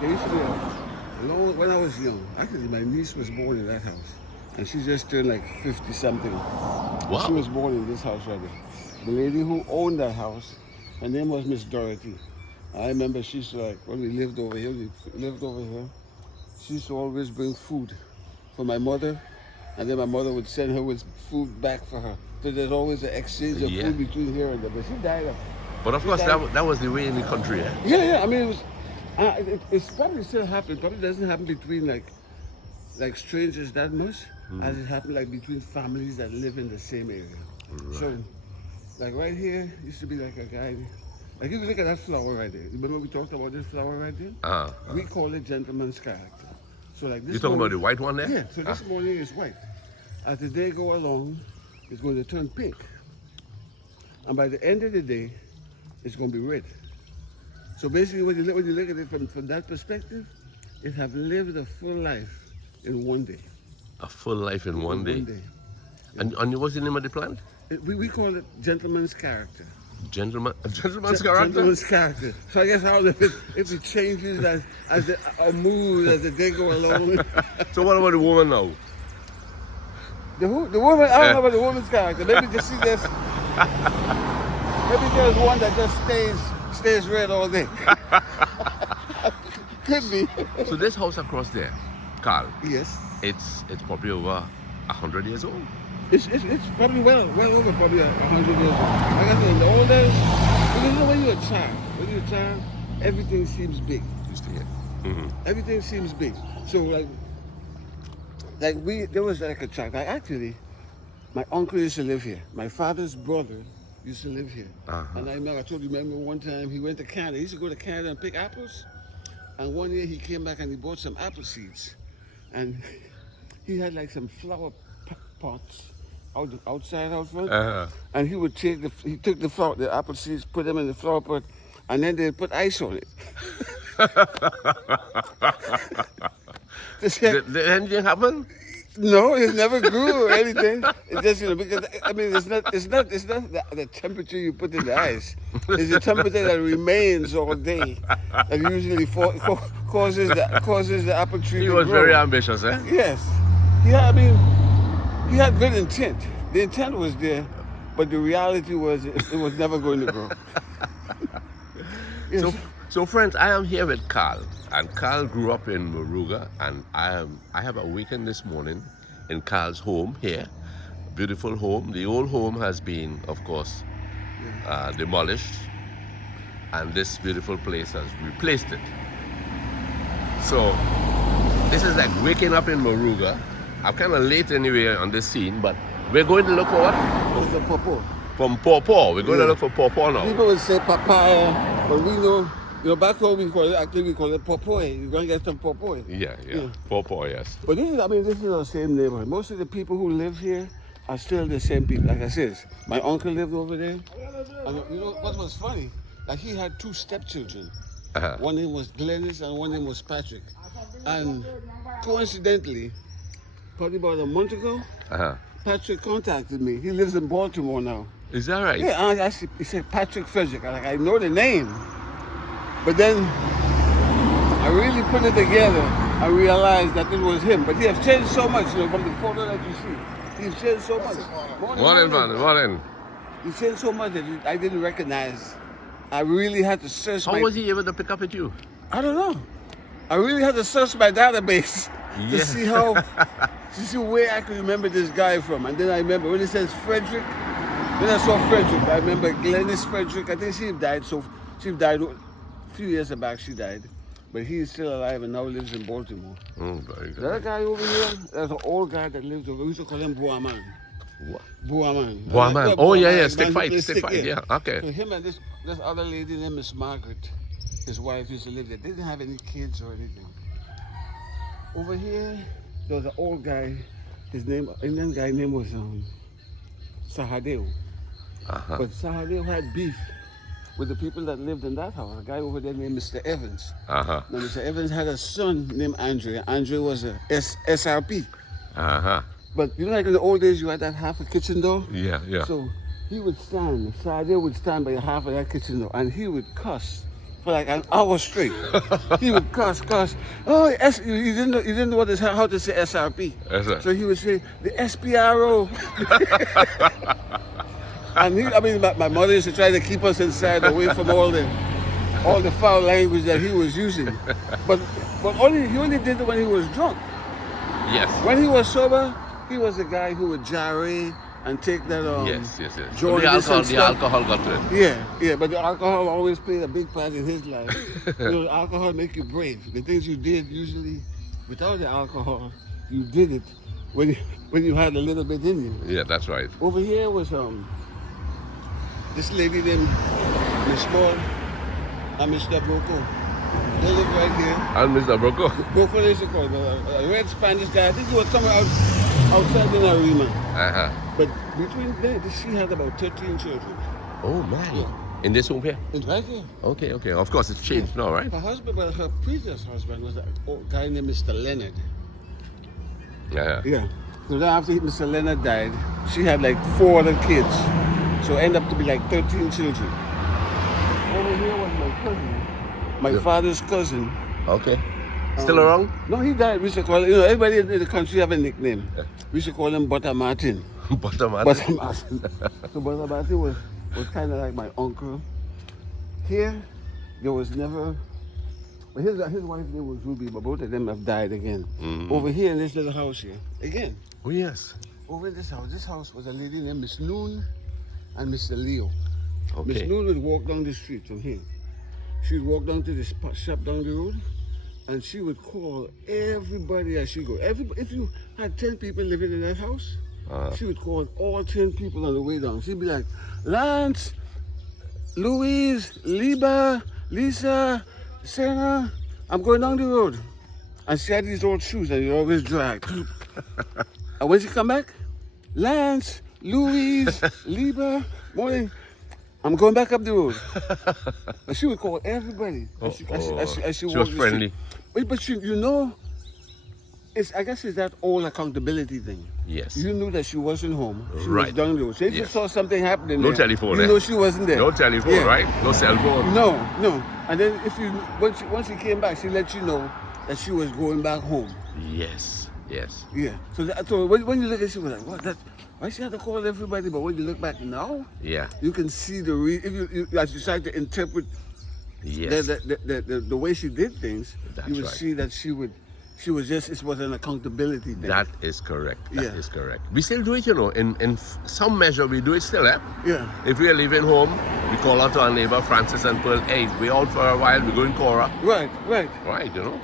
There used to be when I was young. Actually, my niece was born in that house, and she just turned like 50 something. She Wow. was born in this house right there. The lady who owned that house, her name was Miss Dorothy. I remember she used to like when we lived over here. She used to always bring food for my mother, and then my mother would send her with food back for her. So there's always an exchange of Yeah. food between here and there. But she died of. But of She course, died. that was the way in the country. Eh? Yeah, yeah. I mean, it was. It's probably still happening. Probably doesn't happen between like strangers that much as it happened like between families that live in the same area. So, like right here used to be like a guy. Like if you look at that flower right there. Remember we talked about this flower right there? We call it gentleman's character. So like You this talking about morning. the white one there? Yeah. So this morning is white. As the day go along, it's going to turn pink, and by the end of the day, it's going to be red. So basically, when you look at it from that perspective, it have lived a full life in one day. A full life in one day. One day. And what's the name of the plant? We call it gentleman's character. Gentleman's character? Gentleman's character. So I guess how if it changes as a mood as the day go along. So what about the woman now? The woman, I don't know about the woman's character. Maybe just maybe there's one that just stays red all day. Could be. So this house across there, Carl, Yes. it's probably over 100 years old. It's probably well over probably 100 years old. Like I said, in the old days, because you know when you're a child, everything seems big. Used to hear. Everything seems big. So there was like a track. Actually, my uncle used to live here. My father's brother used to live here. And I told you, remember one time he went to Canada. He used to go to Canada and pick apples. And one year he came back and he bought some apple seeds. And he had like some flower pots outside out front. And he would he took the apple seeds, put them in the flower pot, and then they put ice on it. Did anything happen? No, it never grew or anything. It just because I mean it's not the temperature you put in the ice. It's the temperature that remains all day that usually causes the apple tree. He to was grow. very ambitious, eh? Yes, he had good intent. The intent was there, but the reality was it was never going to grow. Yes. So friends, I am here with Carl, and Carl grew up in Moruga, and I have awakened this morning in Carl's home here, beautiful home. The old home has been, of course, demolished, and this beautiful place has replaced it. So this is like waking up in Moruga. I'm kind of late anyway on this scene, but we're going to look for what? It's a pawpaw. From pawpaw. We're going to look for pawpaw now. People would say papaya, but we know. Back home we call it popoy. You're going to get some popoy. Yeah. Pawpaw, yes. But this is the same neighborhood. Most of the people who live here are still the same people. Like I said, my uncle lived over there. And you know what was funny? Like he had two stepchildren. One name was Glennis and one name was Patrick. And coincidentally, probably about a month ago, Patrick contacted me. He lives in Baltimore now. Is that right? Yeah, he said Patrick Frederick. I know the name. But then I really put it together and realized that it was him. But he has changed so much, from the photo that you see. He's changed so much. Morning. He changed so much that I didn't recognize. I really had to search How was he able to pick up with you? I don't know. I really had to search my database to see where I could remember this guy from. And then I remember when it says Frederick, when I saw Frederick, I remember Glennis Frederick. I think she died. A few years back, she died, but he is still alive and now lives in Baltimore. Very good. The other guy over here, there's an old guy that lives over. We used to call him Buaman. What? Buaman. Oh yeah. Stick fight. Yeah. Okay. So him and this other lady named Miss Margaret, his wife, used to live there. They didn't have any kids or anything. Over here, there was an old guy. Indian guy name was Sahadeo. But Sahadeo had beef with the people that lived in that house. A guy over there named Mr. Evans. Now Mr. Evans had a son named Andre. Andre was a SRP. But like in the old days, you had that half a kitchen door. Yeah. So he would stand, Sahadeo would stand by half of that kitchen door, and he would cuss for like an hour straight. He would cuss. Oh, you didn't know how to say SRP. Yes, sir. So he would say the SPRO. And my mother used to try to keep us inside, away from all the foul language that he was using. But he only did it when he was drunk. Yes. When he was sober, he was a guy who would gyrate and take that yes. So the alcohol got to it. Yeah, but the alcohol always played a big part in his life. Alcohol make you brave. The things you did usually without the alcohol, you did it when you had a little bit in you. Yeah, that's right. Over here was this lady named Miss Small and Mr. Broco. They live right here. And Mr. Broco. Broco is called a red Spanish guy. I think he was somewhere outside in Arima. Uh-huh. But between them, she had about 13 children. Oh, man. Yeah. In this home here? It's right here. Okay. Of course, it's changed now, right? Her previous husband was a guy named Mr. Leonard. Yeah. So then after Mr. Leonard died, she had like 4 other kids. So it ended up to be like 13 children. Over here was my cousin. My father's cousin. Okay. Still around? No, he died. We used to call him, everybody in the country have a nickname. We used to call him Butter Martin. Butter Martin. Butter Martin. So Butter Martin was kind of like my uncle. Here, there was never. But his wife's name was Ruby, but both of them have died again. Mm-hmm. Over here in this little house here, again. Oh, yes. Over in this house was a lady named Miss Noon and Mr. Leo. Okay. Miss Noon would walk down the street from here. She would walk down to the shop down the road, and she would call everybody as she go. If you had 10 people living in that house, she would call all 10 people on the way down. She'd be like, Lance, Louise, Liba, Lisa, Sarah, I'm going down the road. And she had these old shoes and they always dragged. And when she come back, Lance, Louise, Liba, morning, I'm going back up the road. And she would call everybody as she was friendly. But I guess it's that old accountability thing. Yes. You knew that she wasn't home. She Right. was down the road. So if you saw something happening No there, telephone, you know she wasn't there. No telephone, right? No cell phone. No. And then once she came back, she let you know that she was going back home. Yes. Yeah. So when you look at it, she was like, what? Why she had to call everybody? But when you look back now, Yeah. you can see as you try to interpret Yes. the way she did things, That's you would right. see that it was an accountability thing. That is correct. That Yeah. is correct. We still do it, in some measure. We do it still, eh? Yeah. If we are leaving home, we call out to our neighbor Francis and Pearl. Hey, we out for a while. We're going Cora. Right. Right,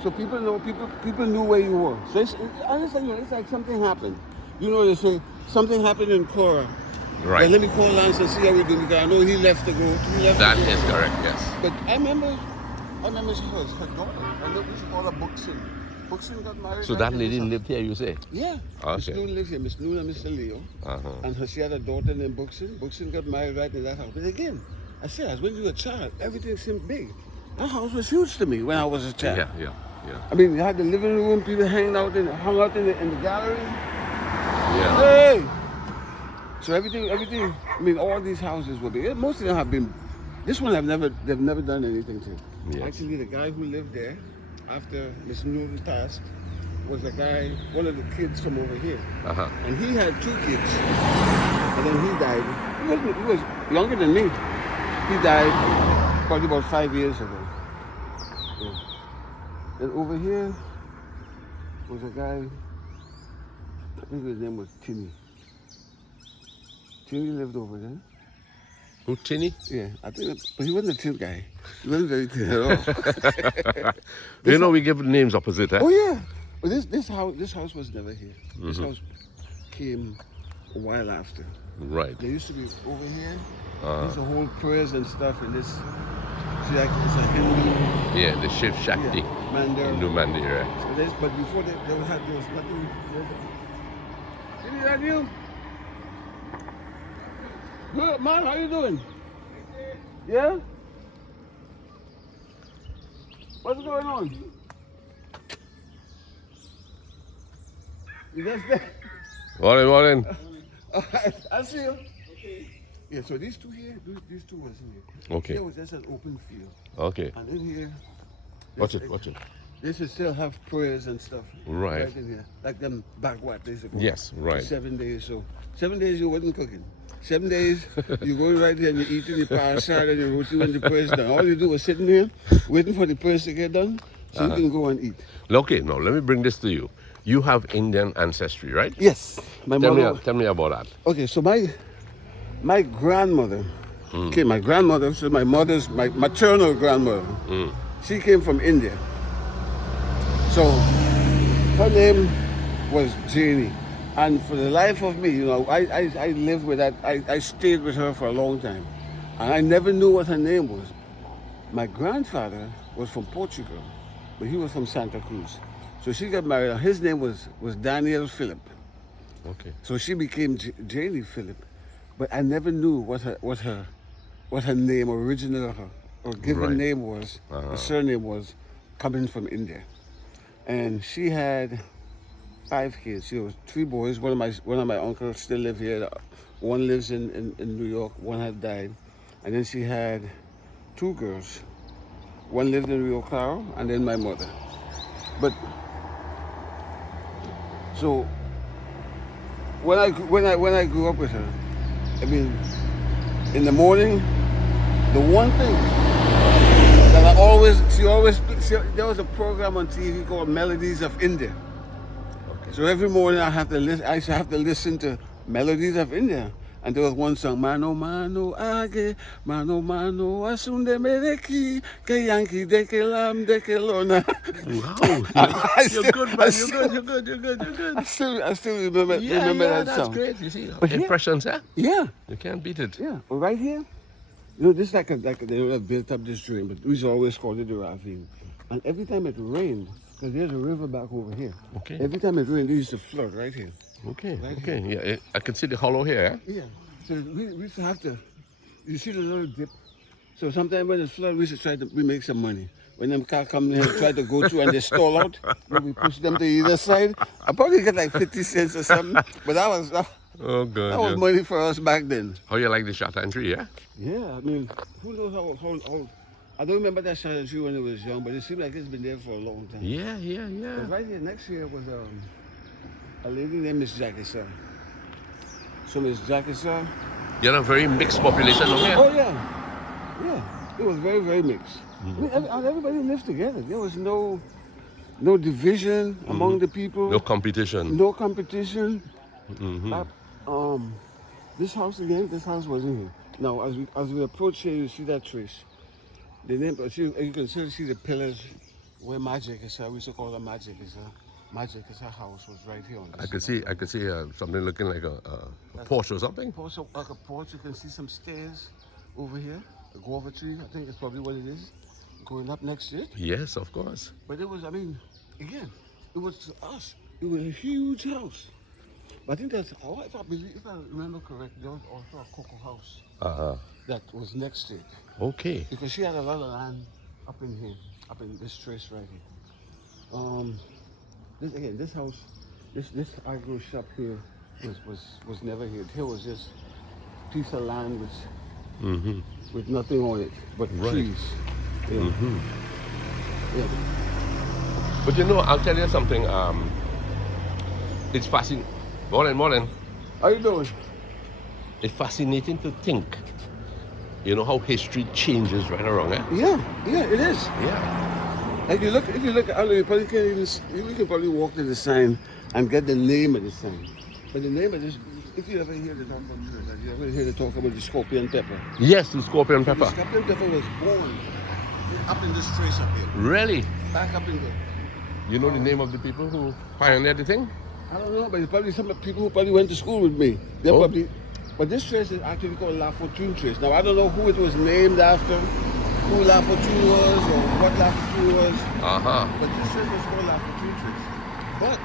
So people knew where you were. So honestly, it's like something happened. They say something happened in Cora. Right. But let me call Lance and see how we do because I know he left to go. That is correct. Yes. But I remember she was her daughter. I know we used to call her Buxton. Buxton got married. So right that in lady this house. lived here, you say? Yeah. Miss Okay. Noon lives here. Miss Noon and Mr. Leo. Uh-huh. And she had a daughter named Buxton. Buxton got married right in that house. But again, I said, when you were a child, everything seemed big. That house was huge to me when I was a child. Yeah. I mean, you had the living room, people hung out in the gallery. Yeah. Hey! So everything, I mean, all these houses were big. Most of them have been, this one they've never done anything to. Yes. Actually, the guy who lived there after Miss Newton passed was a guy, one of the kids from over here. Uh-huh. And he had 2 kids. And then he died. He was younger than me. He died probably about 5 years ago. Yeah. And over here was a guy, I think his name was Timmy. Timmy lived over there. Who, Tinny? Yeah, I think, but he wasn't a tin guy. He wasn't very tin at all. We give names opposite, eh? Oh yeah, but this house was never here. This house came a while after. Right. There used to be over here. Used to hold prayers and stuff, and this. See, like, it's a Hindu. Yeah, the Shiv Shakti. Mandar. Hindu Mandir, right? So but before there was nothing. Is that you? Good, man. How you doing? Yeah. What's going on? You just there? Morning. All right, I'll see you. Yeah, so these two here, these two ones in here. Okay. Here was just an open field. Okay. And in here, Watch it, watch it. they should still have prayers and stuff. Right. in here. Like them back what days ago. Yes, right. 7 days. So 7 days you wasn't cooking. 7 days you go right here and you eating your parasite and your roti when the prayers done. All you do was sitting here waiting for the prayers to get done so you can go and eat. Okay, now let me bring this to you. You have Indian ancestry, right? Yes. My mother. Tell me about that. Okay, so my grandmother came. My grandmother, so my maternal grandmother. She came from India. So her name was Janie. And for the life of me, I lived with that. I stayed with her for a long time. And I never knew what her name was. My grandfather was from Portugal, but he was from Santa Cruz. So she got married. His name was Daniel Philip. Okay. So she became Janie Philip. But I never knew what her name, original or given name was, her surname was, coming from India. And she had 5 kids. She was 3 boys. One of my uncles still live here. One lives in New York. One had died. And then she had 2 girls. One lived in Rio Claro, and then my mother. But so when I grew up with her, I mean, in the morning, the one thing that there was a program on TV called Melodies of India. Okay. So every morning I used to have to listen to Melodies of India. And there was one song, Mano Mano Age, Mano Mano Asunde Mereki, Ke Yankee Deke Lam Deke Lona. Wow. You're good, man. You're good. I still remember that that's song. great. You see, But impressions, eh? Yeah. You can't beat it. Yeah. But right here, this is like they have built up this drain, but we used to always call it the ravine. And every time it rained, because there's a river back over here. Okay. Every time it rained, it used to flood right here. Okay. Right Okay. Yeah, I can see the hollow here. Eh? Yeah. So we used to have to, you see the little dip. So sometimes when it's flood, we used to we make some money. When them car come in and try to go through and they stall out, we push them to either side. I probably get like 50 cents or something. But that was money for us back then. How you like the shot entry, yeah? Yeah, I mean, who knows how I don't remember that shot tree when it was young, but it seemed like it's been there for a long time. Yeah. But right here, next year was a lady named Miss Jackie Sir. So Miss Jackie Sir. You had a very mixed population over here. Oh yeah. It was very, very mixed. I mean, everybody lived together. There was no division among the people. No competition. No competition. This house wasn't here. Now, as we approach here, you see that trace. The name, you can still see the pillars where Magic is. We used to call her Magic is. Magic is her house was right here on this. I could see something looking like a porch or something. Like a porch. You can see some stairs over here. A guava tree. I think it's probably what it is. Going up next to it. Yes, of course. But it was. I mean, again, it was to us. It was a huge house. But I think if I remember correctly, there was also a cocoa house that was next to it. Okay. Because she had a lot of land up in here, up in this trace right here. This house, this agro shop here was never here. Here was just a piece of land with nothing on it but trees. Yeah. Yeah. But you know, I'll tell you something. It's fascinating. Morning. How you doing? It's fascinating to think, how history changes right around, eh? Yeah, it is. Yeah. Like if you look, I don't know, you can probably walk to the sign and get the name of the sign. But the name of this, if you ever hear the talk about church, you ever hear the talk about the scorpion pepper? Yes, the scorpion pepper. The scorpion pepper was born up in this trace up here. Really? Back up in there. You know the name of the people who pioneered the thing? I don't know, but it's probably some people who probably went to school with me. But this trace is actually called La Fortune trace. Now I don't know who it was named after, who La Fortune was, or what La Fortune was. But this trace was called La Fortune trace. But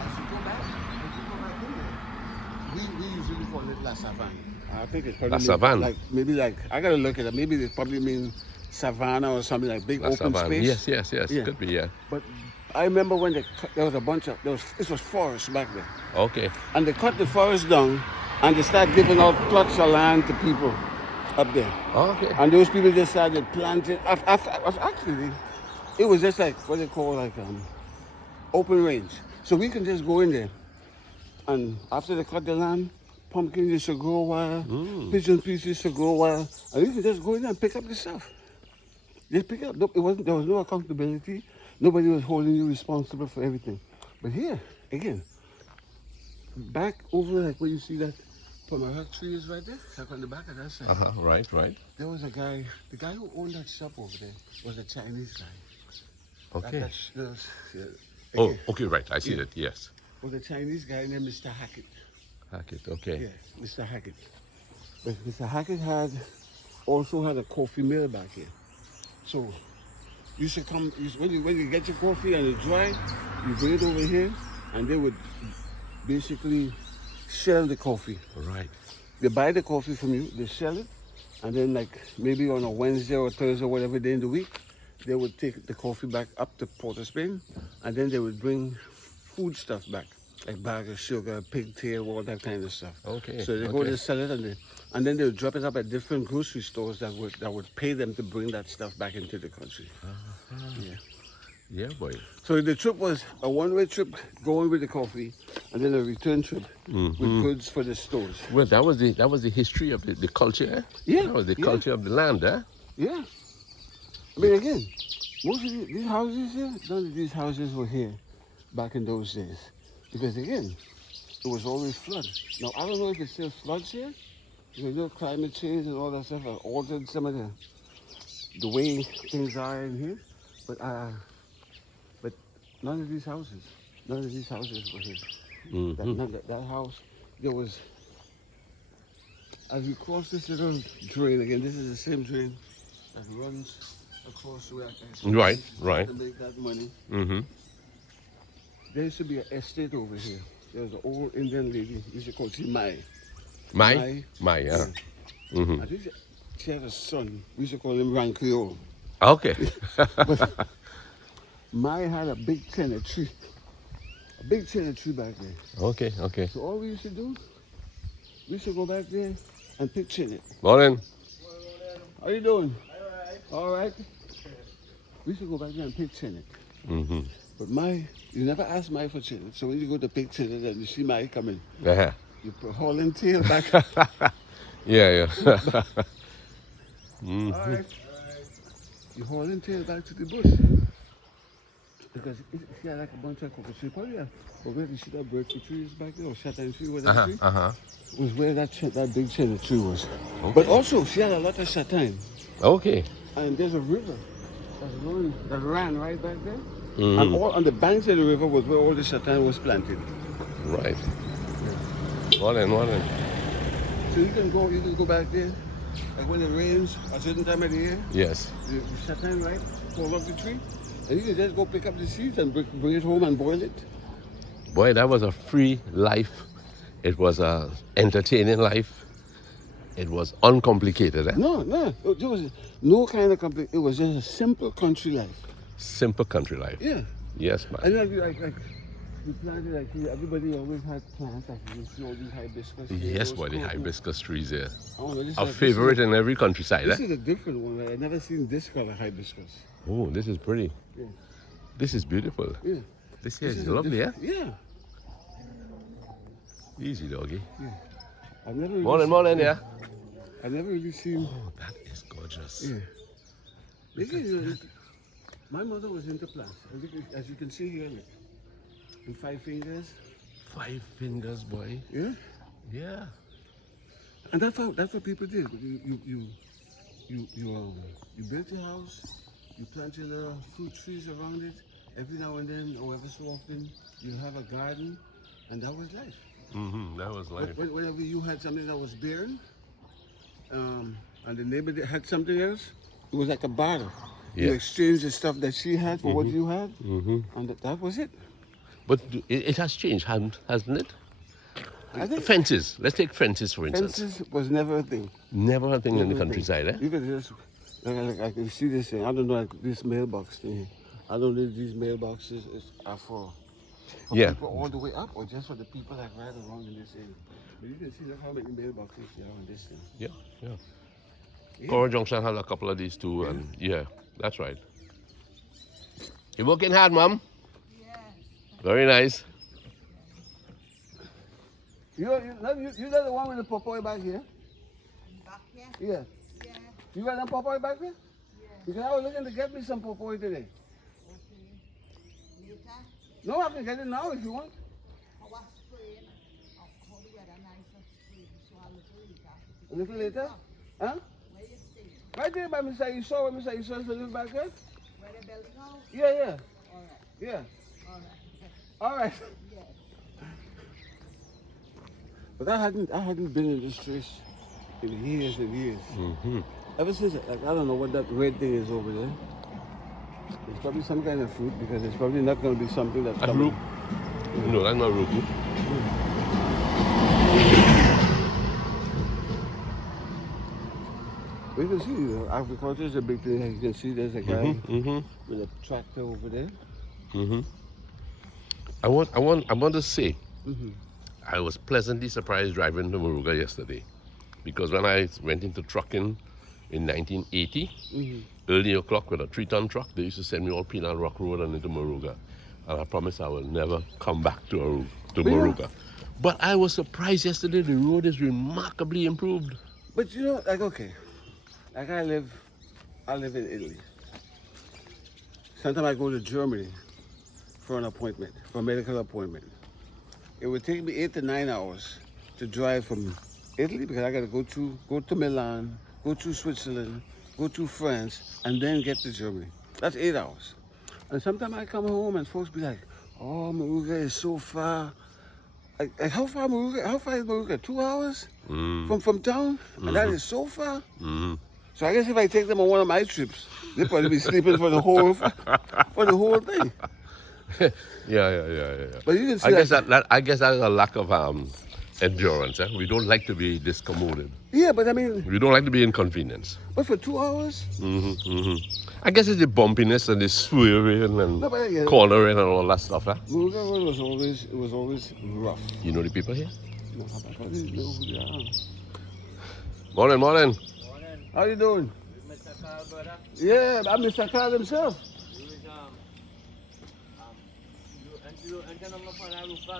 as you go back in there, we usually call it La Savane. I think it's probably La Savane. Maybe I gotta look it up. Maybe it probably means savannah or something like big open space. Yes. Yeah. Could be, yeah. But I remember when there was a bunch of this was forest back there. Okay. And they cut the forest down and they start giving out plots of land to people up there. Okay. And those people just started planting. Actually, it was just like what they call like open range. So we can just go in there, and after they cut the land, pumpkins used to grow a while, pigeon peas used to grow a while, and we can just go in there and pick up the stuff. Just pick up. It wasn't. There was no accountability. Nobody was holding you responsible for everything. But here, again, back over like where you see that pomegranate tree is right there, like on the back of that side. Right, right. There was a guy. The guy who owned that shop over there was a Chinese guy. Okay. Yeah, Oh, again, okay, right. I see that. Yes. was a Chinese guy named Mr. Hackett. Hackett. Okay. Yeah, Mr. Hackett. But Mr. Hackett also had a coffee mill back here. So you should come when you get your coffee and it's dry, you bring it over here, and they would basically shell the coffee. Right. They buy the coffee from you, they shell it, and then like maybe on a Wednesday or Thursday or whatever day in the week, they would take the coffee back up to Port of Spain, and then they would bring food stuff back, like bag of sugar, pigtail, all that kind of stuff. Okay. So they go to sell it, and then they would drop it up at different grocery stores that would pay them to bring that stuff back into the country. Yeah. Yeah, boy. So the trip was a one-way trip going with the coffee, and then a return trip with goods for the stores. Well, that was the history of the culture. Eh? Yeah. That was the culture of the land, eh? Yeah. I mean, again, most of these houses here, none of these houses were here back in those days. Because again, it was always flood. Now, I don't know if it still floods here, because climate change and all that stuff have altered some of the way things are in here. But none of these houses were here. That house, there was, as we cross this little drain, again, this is the same drain that runs across the way Right. to make that money. Mm-hmm. There used to be an estate over here. There was an old Indian lady, we used to call her Mai. My, yeah. Mm-hmm. I think she had a son, we used to call him Ran Creole. Okay. But Mai had a big tenor tree. A big tenor tree back there. Okay. So all we used to do, we used to go back there and pick chinnet. Morning. How you doing? All right. We used to go back there and pick chinnet. Mm-hmm. But you never ask Mai for chinnet. So when you go to pick chinnet and you see Mai coming, Yeah. you put hauling tail back. Yeah. All right. You hauling tail back to the bush. Because she had like a bunch of cocoa trees. Probably where you see that birch trees back there, or shatan tree, whatever tree, was where that big chinnet tree was. Okay. But also, she had a lot of shatan. Okay. And there's a river that ran right back there. Mm-hmm. And all on the banks of the river was where all the shatan was planted. Right. Morning. So you can go back there, like when it rains, a certain time of the year, Yes. the shatan, right, fall off the tree, and you can just go pick up the seeds and bring it home and boil it. Boy, that was a free life. It was a entertaining life. It was uncomplicated. Eh? No, there was no kind of company. It was just a simple country life. Simple country life. Yeah. Yes, man. And like we planted, like everybody always had plants, like you see all these hibiscus. Yes, boy, the hibiscus trees there. This A favorite in every countryside. This Eh? is a different one. Right? I've never seen this color hibiscus. Oh, this is pretty. Yeah. This is beautiful. Yeah. This here is lovely, eh? Yeah. Easy, doggy. Yeah. I've never really Morning, yeah. I've never really seen. Oh, that is gorgeous. Yeah. My mother was into plants. As you can see here, look. In 5 fingers. 5 fingers, boy. Yeah. Yeah. And that's what people did. You built your house. You plant your little fruit trees around it. Every now and then, or ever so often, you have a garden, and that was life. Mm-hmm. That was life. Whenever you had something that was barren, and the neighbor had something else, it was like a barter. Yeah. You exchanged the stuff that she had for what you had, and that was it. But it has changed, hasn't it? I think Fences. Let's take fences, for instance. fences was never a thing. Never a thing in the Never a thing. countryside, eh? You could just, like you see this thing, I don't know, like this mailbox thing. I don't know if these mailboxes are for For Yeah. people all the way up, or just for the people that ride around in this area? But you can see look how many mailboxes there are on this thing. Yeah, yeah. Yeah. Coral Junction has a couple of these too, and yeah, that's right. You working hard, Mom? Yes. Very nice. You got the one with the papaya back here? Back here? Yeah. Yeah. You got that papaya back here? Yeah. Because I was looking to get me some papaya today. Okay. Later? No, I can get it now if you want. How was spraying? How the weather nice and spraying, so a A little later. little later? Huh? Where you staying? Right there by Mr. Esau, where Mr. Esau is living back there? Where the building house? Yeah, yeah. Alright. Yeah. Alright. All right. Yes. But I hadn't been in this place in years and years. Mm-hmm. Ever since, like, I don't know what that red thing is over there. It's probably some kind of fruit because it's probably not going to be something that's That's coming. root. No, that's not root. But you can see, agriculture is a big thing. As you can see, there's a guy with a tractor over there. Mm-hmm. I want to say, Mm-hmm. I was pleasantly surprised driving to Moruga yesterday, because when I went into trucking in 1980, Mm-hmm. early o'clock with a 3-ton truck, they used to send me all Peanut Rock Road and into Moruga, and I promise I will never come back to Moruga. But I was surprised yesterday. The road is remarkably improved. But you know, like, okay, like I live in Italy. Sometimes I go to Germany for an appointment, for a medical appointment. It would take me 8 to 9 hours to drive from Italy because I got to go to Milan, go to Switzerland, go to France, and then get to Germany. That's 8 hours. And sometimes I come home and folks be like, "Oh, Moruga is so far." Like how far is Moruga? 2 hours from town, and that is so far. So I guess if I take them on one of my trips, they'll probably be sleeping for the whole thing. Yeah. But you can see I guess that is a lack of endurance. We don't like to be discommoded. Yeah, but I mean, We don't like to be inconvenienced. but for 2 hours? I guess it's the bumpiness and the swerving and No, but I get it. cornering and all that stuff. Moruga Road was always rough. You know the people here? No, I didn't know who they are. Morning. Morning, How you doing? Mr. Carl, brother. Yeah, I'm Mr. Carl himself. You is you enter my father local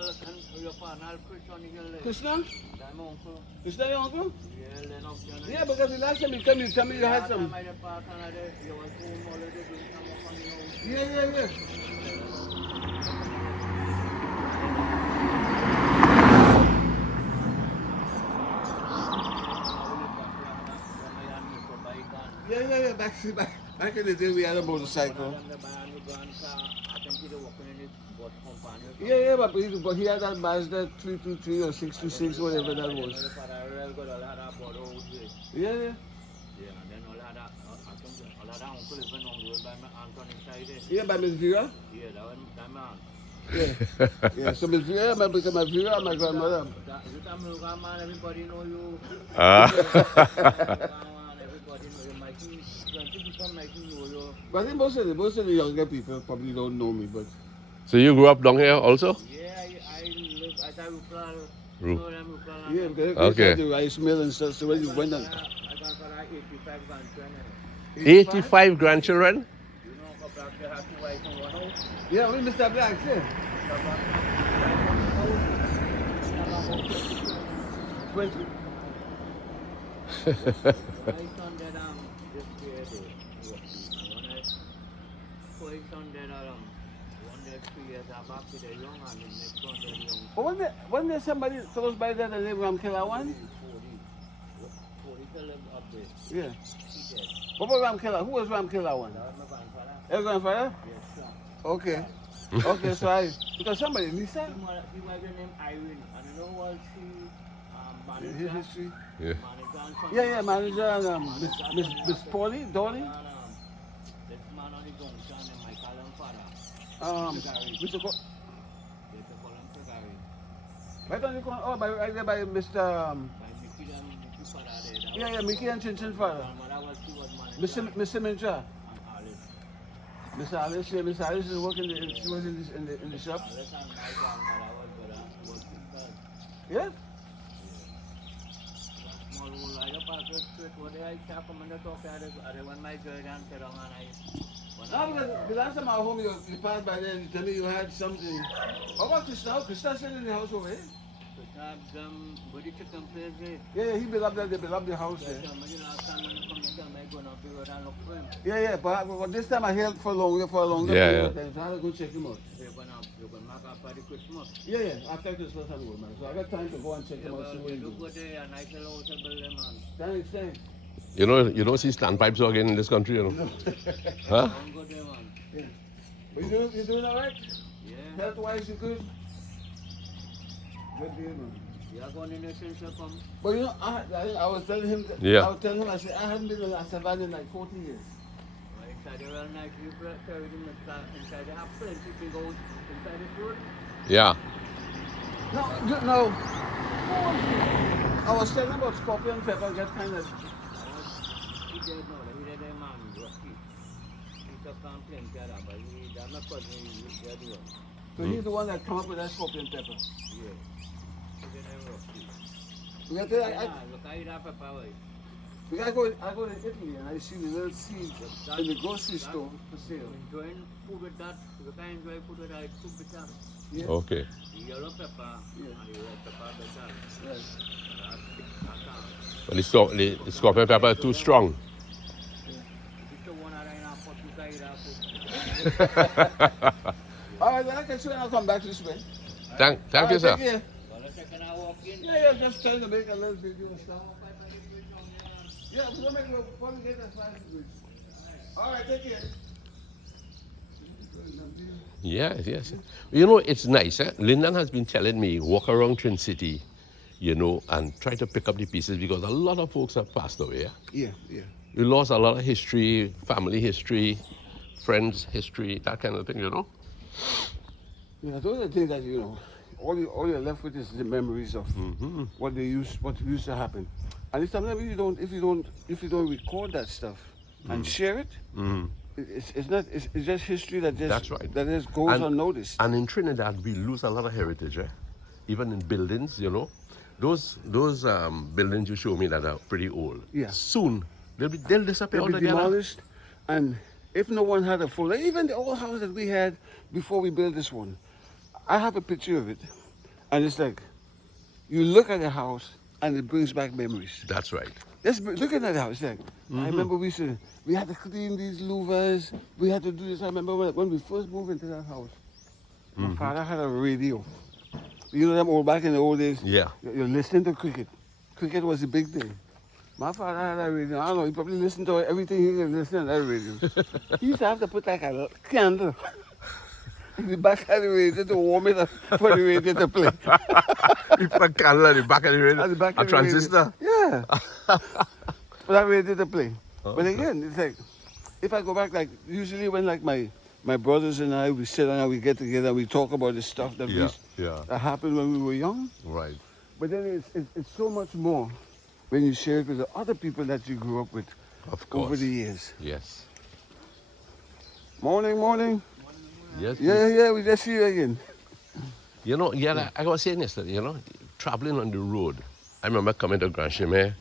and your father Chris on the hill. Krishna? That's my uncle. Is that your uncle? Yeah, then up there. Yeah, because the last time you came, you told me you had some. I had part on there. You was home already doing some work on the house. Yeah. Yeah. Back in the day, we had a motorcycle. Yeah, but he had that Mazda 323 or 626, whatever that was. Yeah. Yeah, by Miss Vera? Yeah. So Miss Vera, because my Vera, my grandmother. Everybody know you. But I think most of the younger people probably don't know me, but So you grew up down here also? Yeah, I live at Rupla. yeah, because Okay. they had the rice mill and stuff. So when you went on, I got 85 grandchildren. 85 grandchildren? You know, how black they have two wives in one house. yeah, we Mr. Black, yeah. 20. My son that this year they work. And when I son that one day 3 years back to the young and the next one the young. But wasn't there somebody close by there that lived Ram Killer one? 40 to live up there. Yeah. He dead. What was Ram Killer? Who was Ram Killer one? That was my grandfather. Your grandfather? Yes, son. Okay. Okay, so because somebody, Lisa? He was named Irene, and you know what she His manager? history. Yeah. Manager and son. Yeah, manager and Miss Polly, Dolly. This man on the junction, and my call him father. Mr. Co- They call him Fegari. right on the corner, oh, right there by Mr. By Mickey and Mickey father there. Yeah, Mickey and Chin Chin father. Grandmother was, she was manager. Mr. Minja. And Alice. Miss Alice, yeah, Miss Alice is working. She was in the shop. Alice and my grandmother was better work sisters. Yeah. Small old light up as a street where they shop come and they talk at it. I when my girl and sit down and I No, because the last time I was home, you passed by there and you told me you had something. How about Krishna? Krishna's still in the house over here. where the chicken place is. Yeah, he built up there. They built up the house there. Tell me, last time when you come to tell me, go up the road and look for him. Yeah, but this time I held for a longer Yeah, period of time, so I had to go check him out. You're going to mark up for the Christmas. Yeah, after Christmas I'm going, man. So I got time to go and check Yeah, him out. well, See what we he look doing. good there and I tell out to build them on. Thanks. You don't see standpipes again in this country, you know? Huh? I'm good there, man. Yeah. But you doing all right? Yeah. Health-wise, you good? Good deal, man. You are going in there since you come. But you know, I was telling him, Yeah. I said, I haven't been in Savannah in like 40 years. Inside the real nice, you carry them inside the half place. You can go inside the food. Yeah. No. I was telling him about scorpion pepper, get kind of. He did know that he did a man, Rocky. He took complaint, but he done not put me with the other one. So he's the one that come up with that scorpion pepper. Yeah. He did a Rocky. We got to, Look, I eat that pepper away. I go to Italy and I see the little seeds in the grocery store for sale. Enjoying food with that, you can enjoy food with that, soup with that. Yeah. Okay. The yellow pepper Yeah. and the red pepper better. Yes. But the scorpion pepper is too strong. If you want to run out, you can eat that food. All right, then I can see when I'll come back this way. Thank you, sir. Yeah, Well, a second I walk in. just trying to make a little video and stuff. Yeah, we're going to make a fun get that flag. All right, take care. Yes. You know, it's nice. Lyndon has been telling me, walk around Trin City, you know, and try to pick up the pieces because a lot of folks have passed away. Yeah. We lost a lot of history, family history, friends history, that kind of thing, you know. Yeah, those are the things that, you know, all you're left with is the memories of what used to happen. And sometimes if you don't record that stuff and share it, it's just history that just That's right. that just goes unnoticed. And in Trinidad, we lose a lot of heritage, even in buildings, you know. Those buildings you show me that are pretty old. Yeah. Soon they'll disappear They'll be altogether. demolished, and if no one had a full, even the old house that we had before we built this one, I have a picture of it, and it's like you look at the house and it brings back memories. That's right. Just looking at the house, like I remember we had to clean these louvers, we had to do this. I remember when we first moved into that house, my father had a radio. You know them old back in the old days. Yeah. You're listening to cricket. Cricket was a big thing. My father had a radio. I don't know, he probably listened to everything he could listen to that radio. He used to have to put like a candle in the back of the radio to warm it up for the radio to play. You put a candle at the back of the radio, At the back a of the radio. transistor. Yeah. For that radio to play. Oh, But again, it's like, if I go back, like, usually when like my brothers and I, we sit down and we get together and we talk about the stuff that that happened when we were young. Right. But then it's so much more when you share it with the other people that you grew up with Of course. over the years. Yes. Morning. Yes. Yeah, we just see you again. You know, I was saying yesterday, you know, traveling on the road. I remember coming to Grand Chimay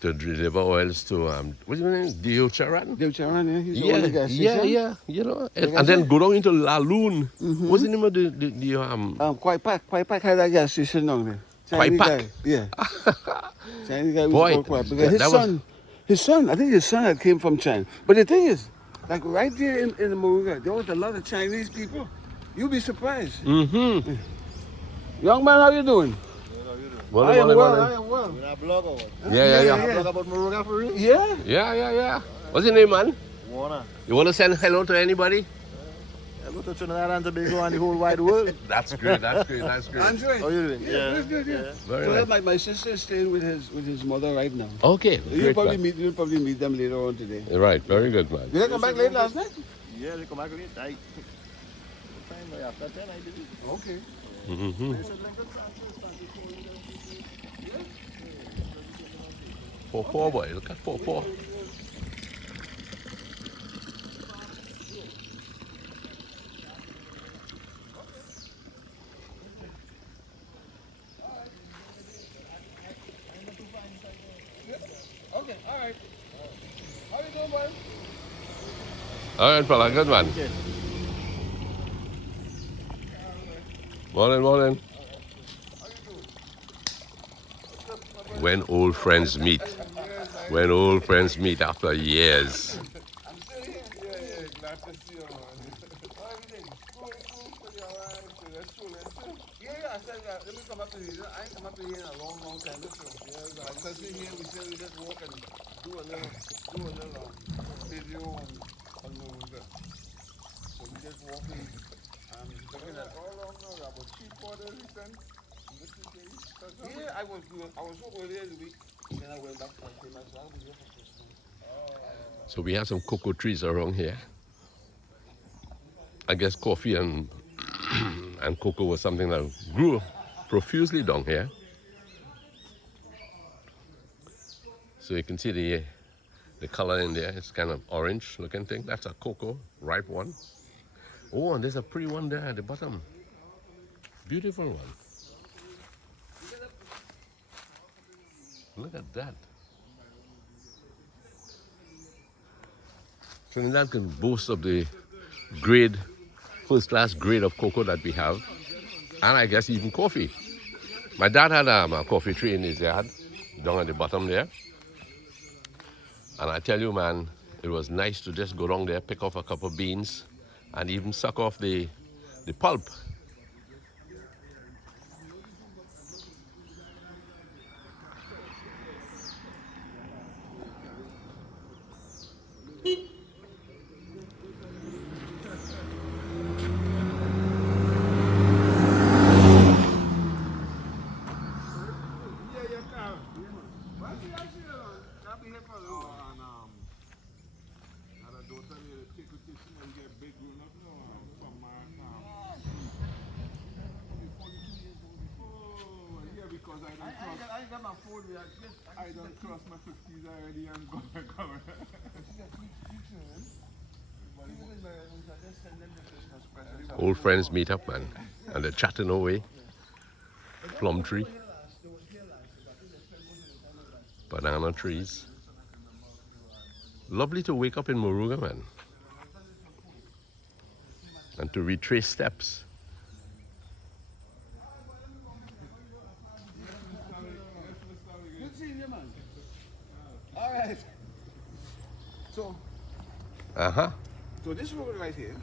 to deliver oils to, what's his name? Dio Charan? Dave Charan, yeah, he's the only gas station. Yeah, you know, Like I and then said. go down into Laloon. What's the name of the Quite Pack had that gas station down there. Quai Chinese Pak? guy, yeah. Chinese guy was Boy, called Quai Pak. Because that was- his son, I think his son had came from China. But the thing is, like right there in the Moruga, there was a lot of Chinese people. You'll be surprised. Mm-hmm. Young man, how you doing? I am well. You're a blogger, what? Yeah. Blog about Moruga for real? Yeah? Yeah. What's your name, man? Wanna? You want to send hello to anybody? I go to Trinidad and Tobago and the whole wide world. That's great. Andre? How you doing? Yeah, good. Very Well, nice. my sister is staying with his mother right now. Okay, You'll great, probably man. meet them later on today. Right, very good, man. Did they come back late last night? Yeah, they come back again. What time like after 10, I believe. Okay. Mm-hmm. Poor boy, look at poor. All right, fella, good man. Okay. Morning, morning. When old friends meet. When old friends meet after years. I'm still here. Yeah, glad to see you, man. How everything? Cool, pretty alright. So that's cool, that's cool. Yeah, I said, let me come up to here. I ain't come up to here in a long time. That's true. Yeah, I said, here, we said we just walk and do a little video on Moruga. So we just walking, looking at all along now, about 3 quarters, he said. Yeah, I was home earlier in the week. Then I went back to my famous. So I'll be here for Christmas. So we have some cocoa trees around here. I guess coffee and and cocoa was something that grew profusely down here. So you can see the color in there. It's kind of orange looking thing. That's a cocoa, ripe one. Oh, and there's a pretty one there at the bottom. Beautiful one. Look at that. Trinidad can boast of the grade, first class grade of cocoa that we have. And I guess even coffee. My dad had a coffee tree in his yard, down at the bottom there. And I tell you, man, it was nice to just go down there, pick off a couple of beans, and even suck off the pulp. I don't cross my 50s already and go back over. Old friends meet up, man, and they're chatting away. Plum tree, banana trees. Lovely to wake up in Moruga, man, and to retrace steps. Good seeing you, man. All right. So this road right here,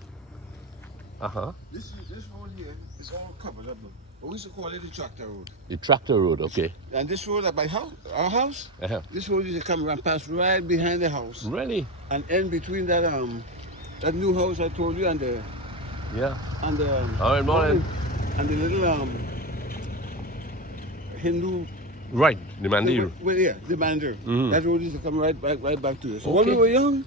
this road here is all covered up. But we used to call it the tractor road. The tractor road, okay. And this road at my house, our house, Uh-huh. this road used to come and pass right behind the house. Really? And end between that that new house I told you and the Yeah. all right, morning. and the little Hindu. Right, the Mandir. Well, yeah, the manager. Mhm. That road used to come right back to us. So when Okay. we were young,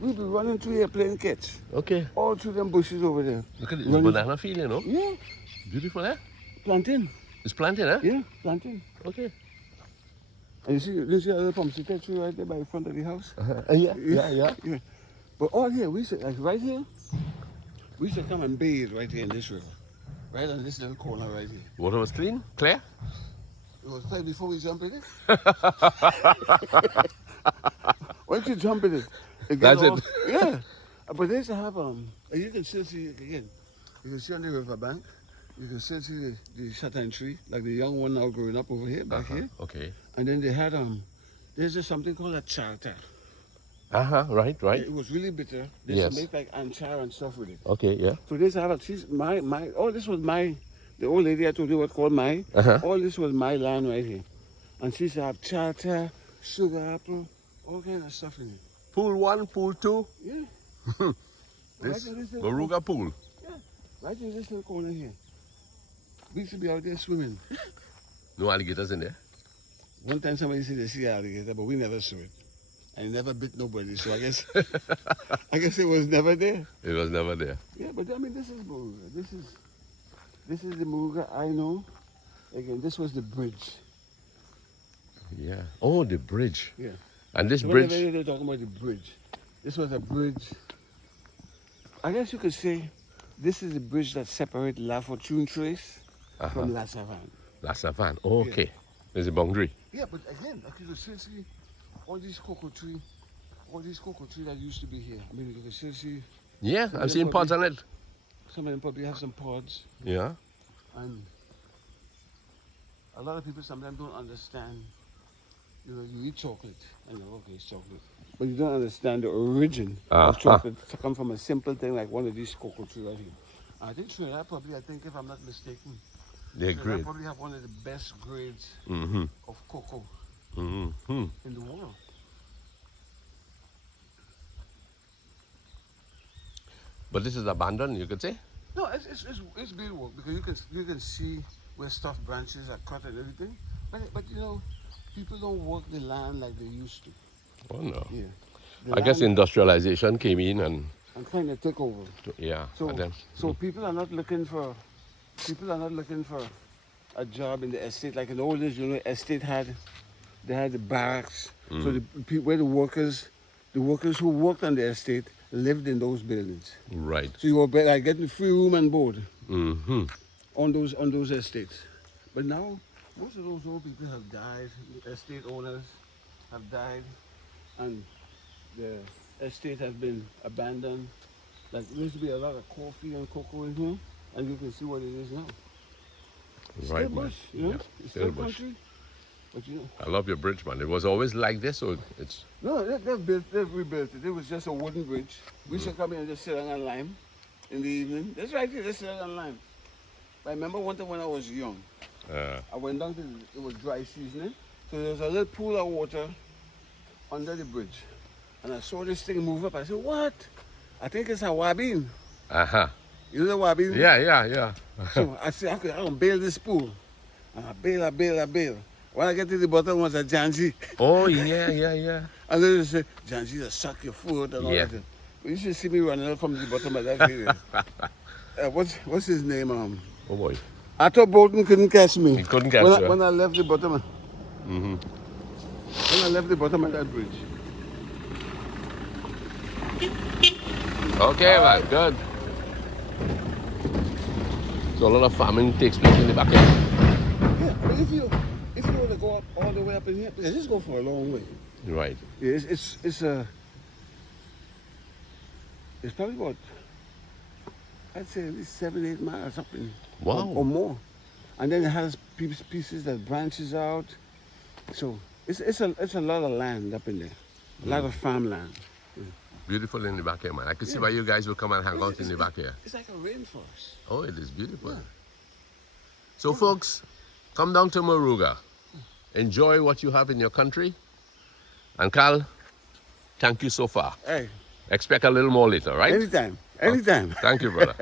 we'd be running through here playing catch. Okay. All through them bushes over there. Look at this Running- banana field, you know. Yeah, Beautiful, eh? plantain. It's planted, eh? Yeah, plantain. Okay. And you see a little pumpkin tree right there by the front of the house? Yeah. Yeah. But all here, we used to, like right here, we used to come and bathe right here in this river. Right on this little corner right here. Water was clean, clear. It was right before we jump in it. Once you jump in it, it That's gets it. Yeah. But they used to have, and you can still see it again. You can see on the riverbank, you can still see the shatan tree, like the young one now growing up over here, back here. Okay. And then they had, there's just something called a charter. Right. It was really bitter. They used to make like anchar and stuff with it. Okay, yeah. So this have this was the old lady I told you what called all this was my land right here. And she used to have charter, sugar apple, all kind of stuff in it. Pool 1, pool 2. Yeah. This Right in this little Moruga pool. right in this little corner here. We used to be out there swimming. No alligators in there. One time somebody said they see alligator, but we never saw it. And it never bit nobody, so I guess it was never there. It was never there. Yeah, but I mean this is Moruga. This is the Moruga I know. Again, this was the bridge. Yeah. Oh, the bridge. Yeah. And this So bridge. whenever they're talking about the bridge, this was a bridge. I guess you could say this is the bridge that separates La Fortune Trace from La Savane. La Savane. Oh, okay. There's a boundary. Yeah, but again, like you could still see all these cocoa trees all these cocoa trees that used to be here. I mean, you can still see Yeah, Some I've seen probably- pods on it. some of them probably have some pods. Yeah. And a lot of people sometimes don't understand. You know, you eat chocolate, and you're okay, it's chocolate. But you don't understand the origin of chocolate to come from a simple thing like one of these cocoa trees right here. I think Trinidad probably, I think if I'm not mistaken, They're Trinidad great. probably have one of the best grades Mm-hmm. of cocoa Mm-hmm. in the world. But this is abandoned, you could say? No, it's beautiful because you can see where stuff branches are cut and everything. But you know, people don't work the land like they used to. Oh, no. Yeah. The I guess land industrialization came in and, kind of took over. yeah. So and then, so people are not looking for a job in the estate like in the old days. You know, estate had the barracks. So where the workers who worked on the estate lived in those buildings. right. So you were like getting free room and board Mm-hmm. on those estates. But now most of those old people have died. The estate owners have died, and the estate has been abandoned. Like there used to be a lot of coffee and cocoa in here, and you can see what it is now. Still Right, man. bush, you know. Yeah, It's still still bush. country, but you know. I love your bridge, man. It was always like this, or it's... No, they've rebuilt it. It was just a wooden bridge. We used to come in and just sit on lime in the evening. That's right here, just sit on lime. I remember one time when I was young, I went down to, it was dry seasoning, so there was a little pool of water under the bridge. And I saw this thing move up. I said, what? I think it's a wabin. Uh-huh. You know the wabin? Yeah. So I said, I can bail this pool. And I bail. When I get to the bottom was a janji. Oh, yeah. And then they say, janji, will suck your foot and all Yeah. that. But you should see me running out from the bottom of that area. What's his name? Oh, boy. I thought Bolton couldn't catch me. He couldn't catch you. When I left the bottom. Mm-hmm. When I left the bottom of that bridge. Okay, man. Good. So a lot of farming takes place in the back end. Yeah, but if you were to go up all the way up in here, because this go for a long way. Right. Yeah, it's probably about, I'd say at least 7-8 miles up in Wow. or more. And then it has pieces that branches out. So it's a lot of land up in there. A lot of farmland. Beautiful in the back here, man. I can see why you guys will come and hang out in the back here. It's like a rainforest. Oh, it is beautiful. Yeah. So, folks, come down to Moruga. Enjoy what you have in your country. And Carl, thank you so far. Hey, Expect a little more later, right? anytime. Thank you, brother.